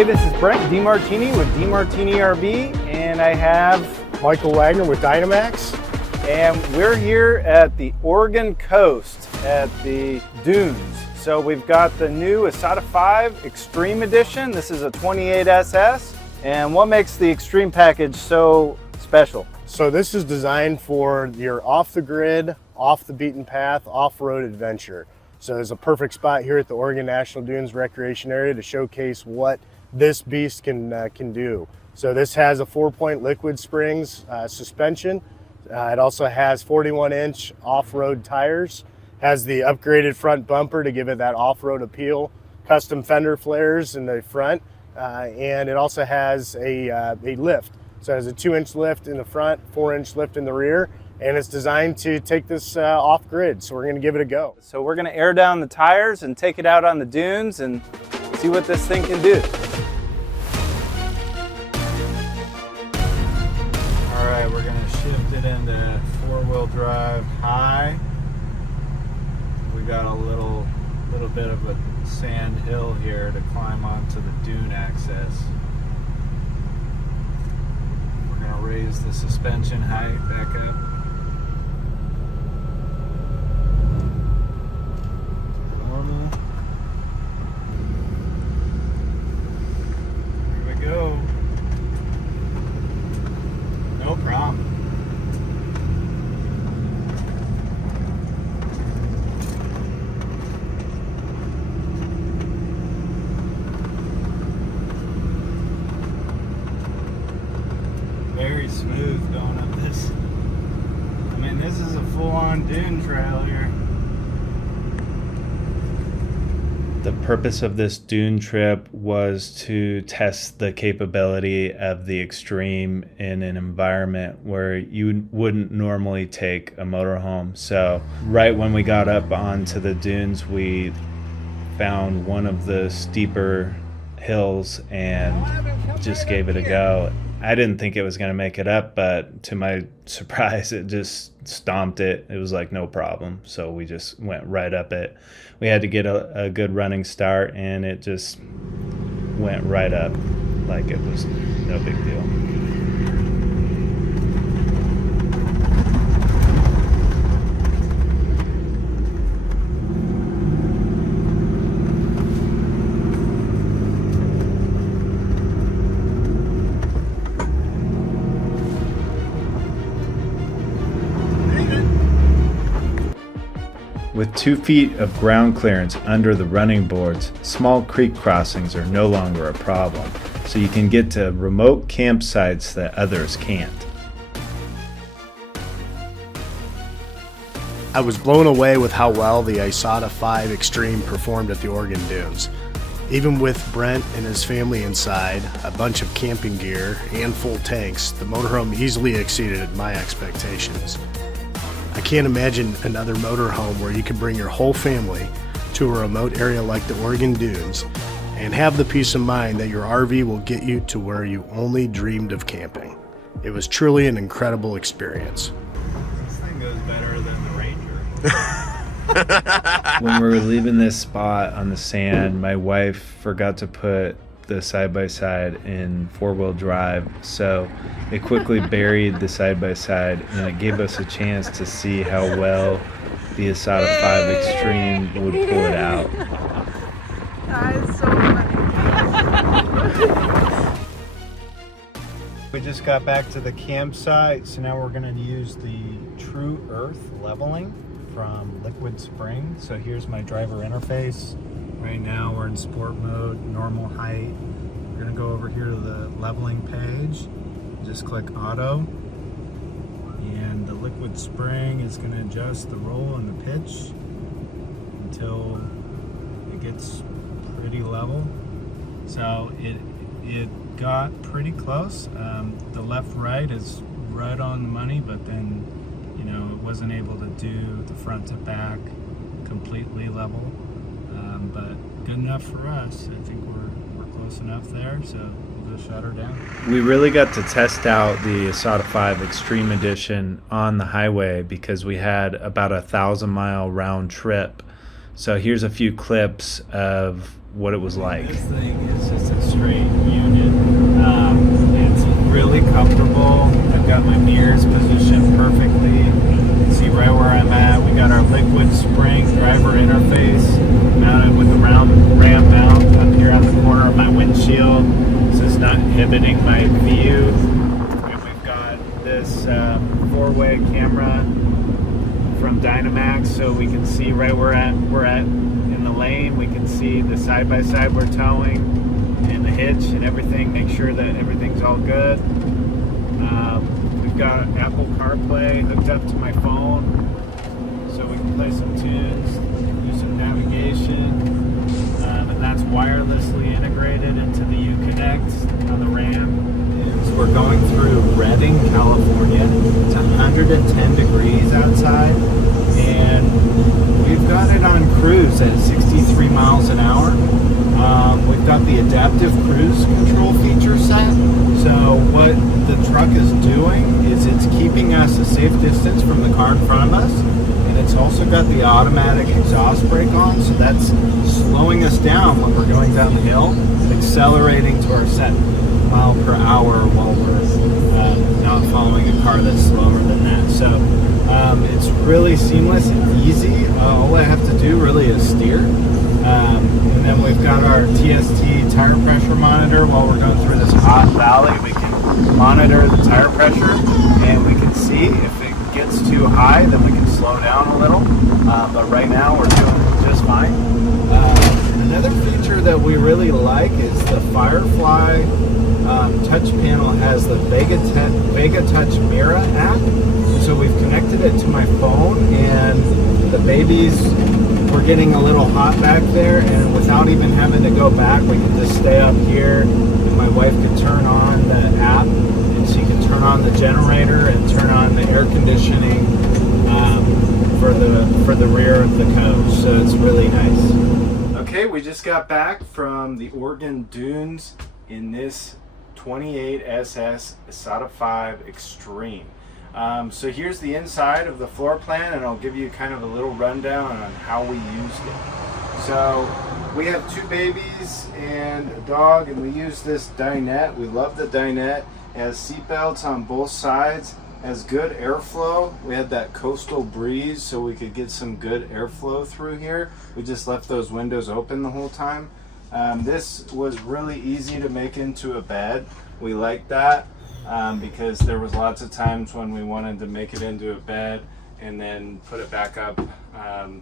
Hey, this is Brent DeMartini with DeMartini RV, and I have Michael Wagner with DYNAMAX. And we're here at the Oregon coast at the dunes. So we've got the new Isata 5 Extreme Edition. This is a 28SS. And what makes the Extreme package so special? So this is designed for your off the grid, off the beaten path, off-road adventure. So there's a perfect spot here at the Oregon National Dunes Recreation Area to showcase what this beast can do. So this has a 4-point liquid springs suspension. It also has 41-inch off-road tires, has the upgraded front bumper to give it that off-road appeal, custom fender flares in the front, and it also has a lift. So it has a 2-inch lift in the front, 4-inch lift in the rear, and it's designed to take this off-grid, so we're going to give it a go. So we're going to air down the tires and take it out on the dunes and see what this thing can do. All right, we're going to shift it into 4-wheel drive high. We got a little bit of a sand hill here to climb onto the dune access. We're going to raise the suspension height back up. Normal. Here we go. No problem. Very smooth going up this. I mean, this is a full-on dune trail here. The purpose of this dune trip was to test the capability of the Extreme in an environment where you wouldn't normally take a motorhome. So right when we got up onto the dunes, we found one of the steeper hills and just gave it a go. I didn't think it was going to make it up, but to my surprise, it just stomped it. It was like no problem. So we just went right up it. We had to get a good running start, and it just went right up like it was no big deal. With 2 feet of ground clearance under the running boards, small creek crossings are no longer a problem, so you can get to remote campsites that others can't. I was blown away with how well the Isata 5 Extreme performed at the Oregon Dunes. Even with Brent and his family inside, a bunch of camping gear, and full tanks, the motorhome easily exceeded my expectations. I can't imagine another motorhome where you can bring your whole family to a remote area like the Oregon Dunes and have the peace of mind that your RV will get you to where you only dreamed of camping. It was truly an incredible experience. This thing goes better than the Ranger. When we were leaving this spot on the sand, my wife forgot to put the side-by-side in 4-wheel drive, so it quickly buried the side-by-side, and it gave us a chance to see how well the Isata 5 Extreme would pull it out. That is so funny. We just got back to the campsite, so now we're going to use the True Earth leveling from Liquid Spring. So here's my driver interface. Right now we're in sport mode, normal height. We're gonna go over here to the leveling page, just click auto, and the Liquid Spring is gonna adjust the roll and the pitch until it gets pretty level. So it got pretty close. The left-right is right on the money, but then, you know, it wasn't able to do the front to back completely level. But good enough for us. I think we're close enough there, so we'll go shut her down. We really got to test out the Isata 5 Extreme Edition on the highway because we had about a 1,000-mile round trip. So here's a few clips of what it was like. This thing is just a straight unit. It's really comfortable. I've got my mirrors positioned perfectly. You can see right where I'm at. We got our liquid spring driver interface mounted with a round ram mount up here on the corner of my windshield, so it's not inhibiting my view. And we've got this four-way camera from DYNAMAX, so we can see right where we're at in the lane. We can see the side-by-side we're towing and the hitch and everything, make sure that everything's all good. We've got Apple CarPlay hooked up to my phone, so we can play some tunes, do some navigation, and that's wirelessly integrated into the Uconnect on the Ram. So we're going through Redding, California. It's 110 degrees outside, and we've got it on cruise at 63 miles an hour. We've got the adaptive cruise control feature set. So what the truck is doing is it's keeping us a safe distance from the car in front of us, and it's also got the automatic exhaust brake on, so that's slowing us down when we're going down the hill, accelerating to our set mile per hour while we're not following a car that's slower than that. So it's really seamless and easy. All I have to do really is steer. And then we've got our TST tire pressure monitor. While we're going through this hot valley, we can monitor the tire pressure, and we can see if it gets too high, then we can slow down a little. But right now we're doing just fine. Another feature that we really like is the Firefly touch panel has the Vega Touch Mira app. So we've connected it to my phone, and the babies were getting a little hot back there, and without even having to go back, we can just stay up here, and my wife could turn on the app, and she can turn on the generator and turn on the air conditioning for the rear of the coach. So it's really nice. Okay, we just got back from the Oregon Dunes in this 28SS Isata 5 Extreme. So here's the inside of the floor plan, and I'll give you kind of a little rundown on how we used it. So we have two babies and a dog, and we use this dinette. We love the dinette. It has seat belts on both sides, has good airflow. We had that coastal breeze, so we could get some good airflow through here. We just left those windows open the whole time. This was really easy to make into a bed. We liked that. Because there was lots of times when we wanted to make it into a bed and then put it back up.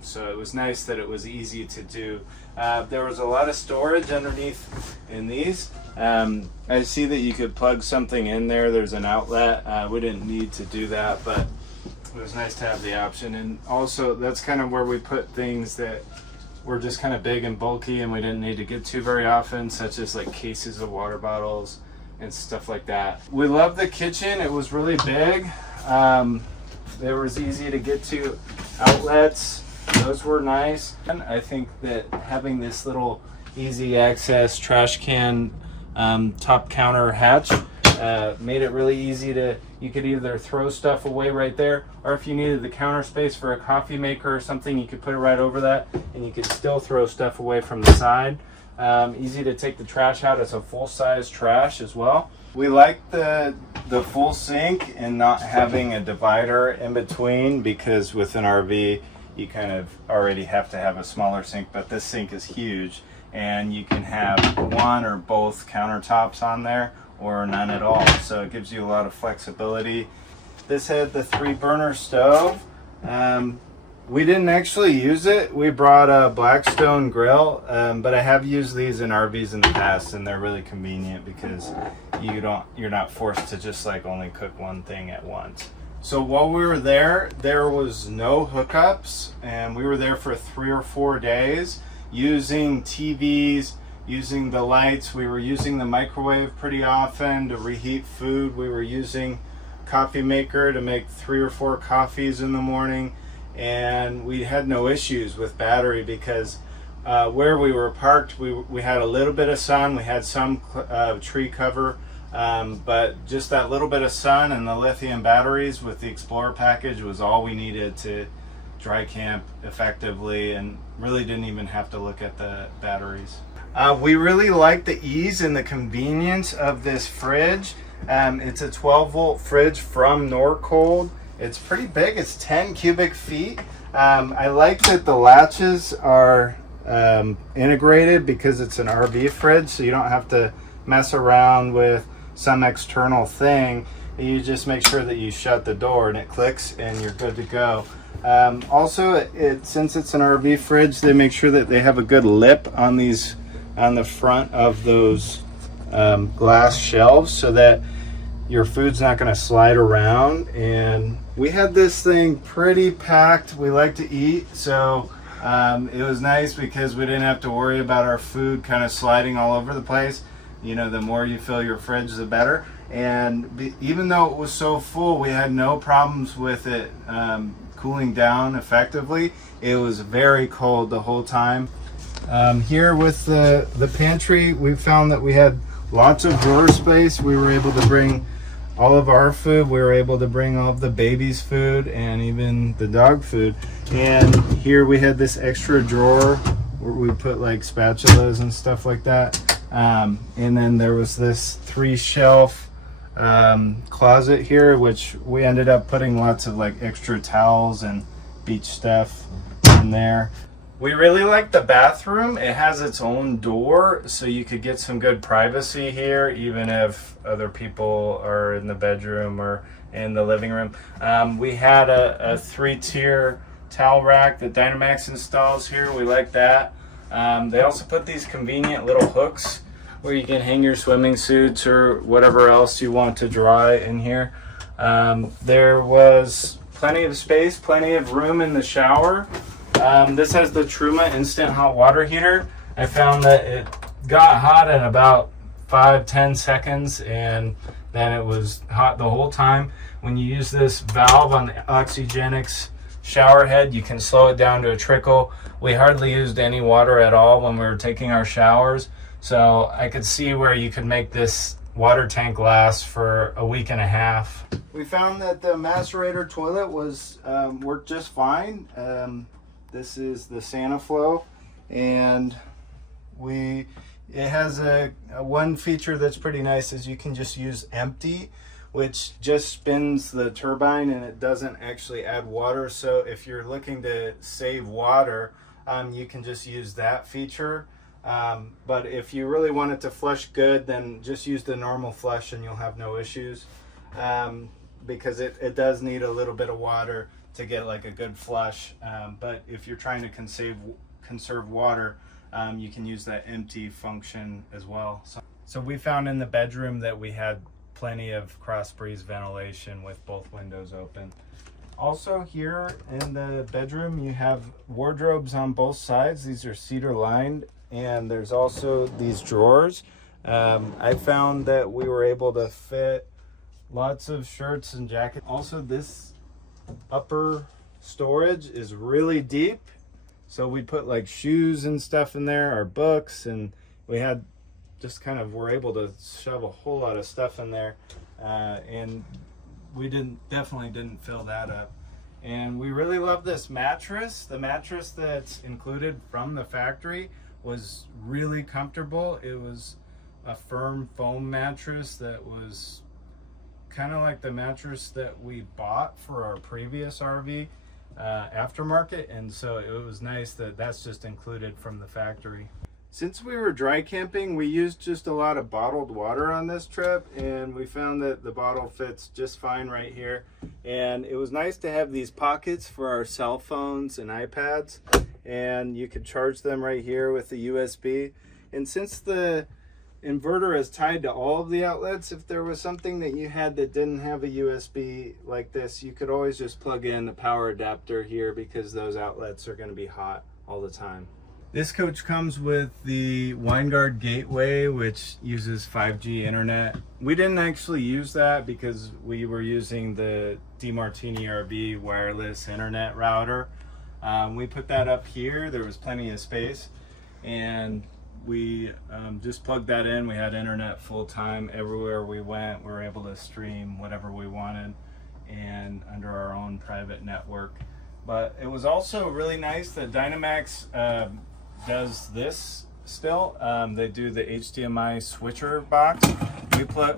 So it was nice that it was easy to do. There was a lot of storage underneath in these. I see that you could plug something in there. There's an outlet. We didn't need to do that, but it was nice to have the option. And also that's kind of where we put things that were just kind of big and bulky and we didn't need to get to very often, such as like cases of water bottles and stuff like that. We love the kitchen. It was really big. It was easy to get to outlets. Those were nice. And I think that having this little easy access trash can top counter hatch made it really easy to, you could either throw stuff away right there, or if you needed the counter space for a coffee maker or something, you could put it right over that and you could still throw stuff away from the side. Easy to take the trash out. It's a full-size trash as well. We like the full sink and not having a divider in between, because with an RV you kind of already have to have a smaller sink, but this sink is huge and you can have one or both countertops on there or none at all, so it gives you a lot of flexibility. This had the 3-burner stove. We didn't actually use it. We brought a Blackstone grill, but I have used these in RVs in the past, and they're really convenient because you're not forced to just like only cook one thing at once. So while we were there was no hookups, and we were there for 3 or 4 days using TVs, using the lights. We were using the microwave pretty often to reheat food. We were using coffee maker to make 3 or 4 coffees in the morning. And we had no issues with battery because where we were parked, we had a little bit of sun, we had some tree cover, but just that little bit of sun and the lithium batteries with the Xplorer package was all we needed to dry camp effectively and really didn't even have to look at the batteries. We really like the ease and the convenience of this fridge. It's a 12 volt fridge from Norcold. It's pretty big, it's 10 cubic feet. I like that the latches are integrated because it's an RV fridge, so you don't have to mess around with some external thing. You just make sure that you shut the door and it clicks and you're good to go. Also, since it's an RV fridge, they make sure that they have a good lip on the front of those glass shelves so that your food's not going to slide around. And we had this thing pretty packed. We like to eat, so it was nice because we didn't have to worry about our food kind of sliding all over the place. You know, the more you fill your fridge, the better. And even though it was so full, we had no problems with it cooling down effectively. It was very cold the whole time. Here with the pantry, we found that we had lots of drawer space. We were able to bring all of our food. We were able to bring all of the baby's food and even the dog food. And here we had this extra drawer where we put like spatulas and stuff like that. And then there was this 3-shelf closet here, which we ended up putting lots of like extra towels and beach stuff in there. We really like the bathroom. It has its own door, so you could get some good privacy here, even if other people are in the bedroom or in the living room. We had a 3-tier towel rack that DYNAMAX installs here. We like that. They also put these convenient little hooks where you can hang your swimming suits or whatever else you want to dry in here. There was plenty of space, plenty of room in the shower. This has the Truma instant hot water heater. I found that it got hot in about 5-10 seconds and then it was hot the whole time. When you use this valve on the Oxygenics shower head, you can slow it down to a trickle. We hardly used any water at all when we were taking our showers, so I could see where you could make this water tank last for a week and a half. We found that the macerator toilet was worked just fine. This is the SantaFlow, and it has a one feature that's pretty nice is you can just use empty, which just spins the turbine and it doesn't actually add water. So if you're looking to save water, you can just use that feature. But if you really want it to flush good, then just use the normal flush and you'll have no issues, because it does need a little bit of water to get like a good flush. But if you're trying to conserve water, you can use that empty function as well. So we found in the bedroom that we had plenty of cross breeze ventilation with both windows open. Also here in the bedroom, you have wardrobes on both sides. These are cedar lined, and there's also these drawers. I found that we were able to fit lots of shirts and jackets. Also, this upper storage is really deep, so we put like shoes and stuff in there, our books, and we had just kind of were able to shove a whole lot of stuff in there, and we definitely didn't fill that up. And we really love this mattress. The mattress that's included from the factory was really comfortable. It was a firm foam mattress that was kind of like the mattress that we bought for our previous RV aftermarket, and so it was nice that that's just included from the factory. Since we were dry camping, we used just a lot of bottled water on this trip, and we found that the bottle fits just fine right here. And it was nice to have these pockets for our cell phones and iPads, and you could charge them right here with the USB. And since the inverter is tied to all of the outlets, if there was something that you had that didn't have a USB like this, you could always just plug in the power adapter here, because those outlets are going to be hot all the time. This coach comes with the WineGuard gateway, which uses 5G internet. We didn't actually use that because we were using the DeMartini RV wireless internet router. We put that up here. There was plenty of space, and we just plugged that in. We had internet full time everywhere we went. We were able to stream whatever we wanted, and under our own private network. But it was also really nice that DYNAMAX does this still. They do the HDMI switcher box.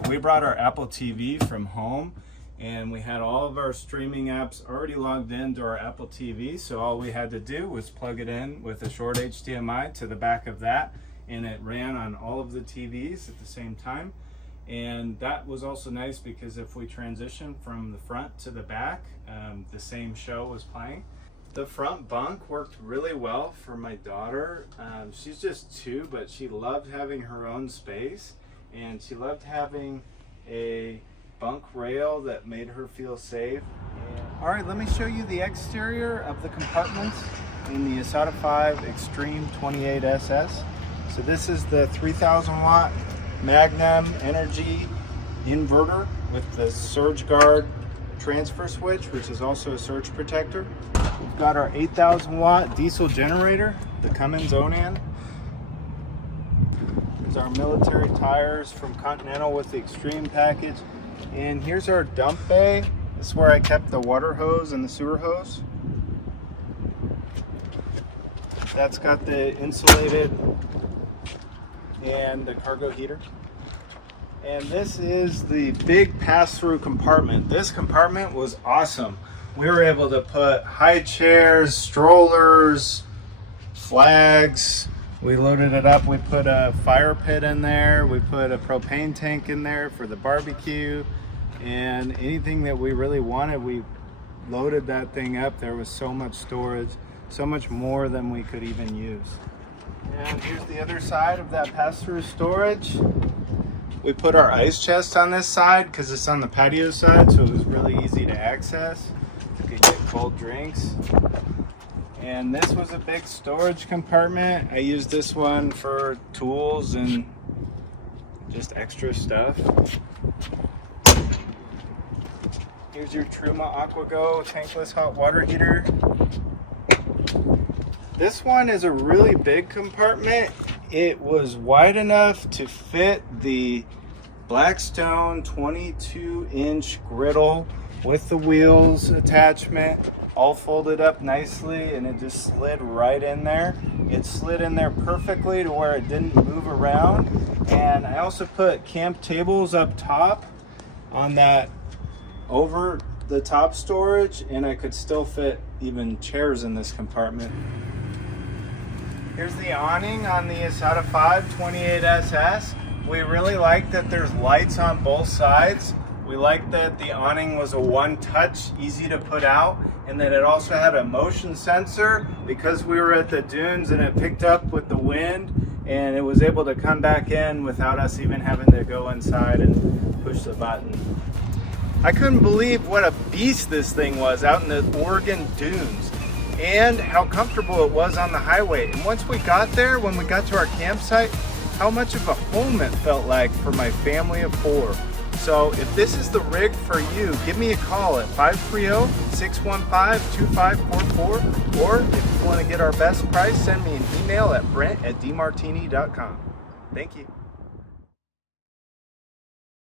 We brought our Apple TV from home, and we had all of our streaming apps already logged into our Apple TV, so all we had to do was plug it in with a short HDMI to the back of that, and it ran on all of the TVs at the same time. And that was also nice because if we transition from the front to the back, the same show was playing. The front bunk worked really well for my daughter. She's just 2, but she loved having her own space, and she loved having a bunk rail that made her feel safe. All right, let me show you the exterior of the compartments in the Isata 5 Extreme 28 SS. So this is the 3000 watt Magnum Energy inverter with the surge guard transfer switch, which is also a surge protector. We've got our 8000 watt diesel generator, the Cummins Onan. There's our military tires from Continental with the Extreme package. And here's our dump bay. This is where I kept the water hose and the sewer hose. That's got the insulated and the cargo heater. And this is the big pass-through compartment. This compartment was awesome. We were able to put high chairs, strollers, flags. We loaded it up. We put a fire pit in there. We put a propane tank in there for the barbecue. And anything that we really wanted, we loaded that thing up. There was so much storage, so much more than we could even use. And here's the other side of that pass-through storage. We put our ice chest on this side because it's on the patio side, so it was really easy to access. You could get cold drinks. And this was a big storage compartment. I used this one for tools and just extra stuff. Here's your Truma AquaGo tankless hot water heater. This one is a really big compartment. It was wide enough to fit the Blackstone 22-inch griddle with the wheels attachment, all folded up nicely, and it just slid right in there. It slid in there perfectly to where it didn't move around. And I also put camp tables up top on that over the top storage, and I could still fit even chairs in this compartment. Here's the awning on the Isata 5 28 SS. We really like that there's lights on both sides. We like that the awning was a one-touch, easy to put out, and that it also had a motion sensor because we were at the dunes and it picked up with the wind, and it was able to come back in without us even having to go inside and push the button. I couldn't believe what a beast this thing was out in the Oregon dunes, and how comfortable it was on the highway. And once we got there, when we got to our campsite, how much of a home it felt like for my family of 4. So if this is the rig for you, give me a call at 530-615-2544, or if you want to get our best price, send me an email at brent@dmartini.com. Thank you.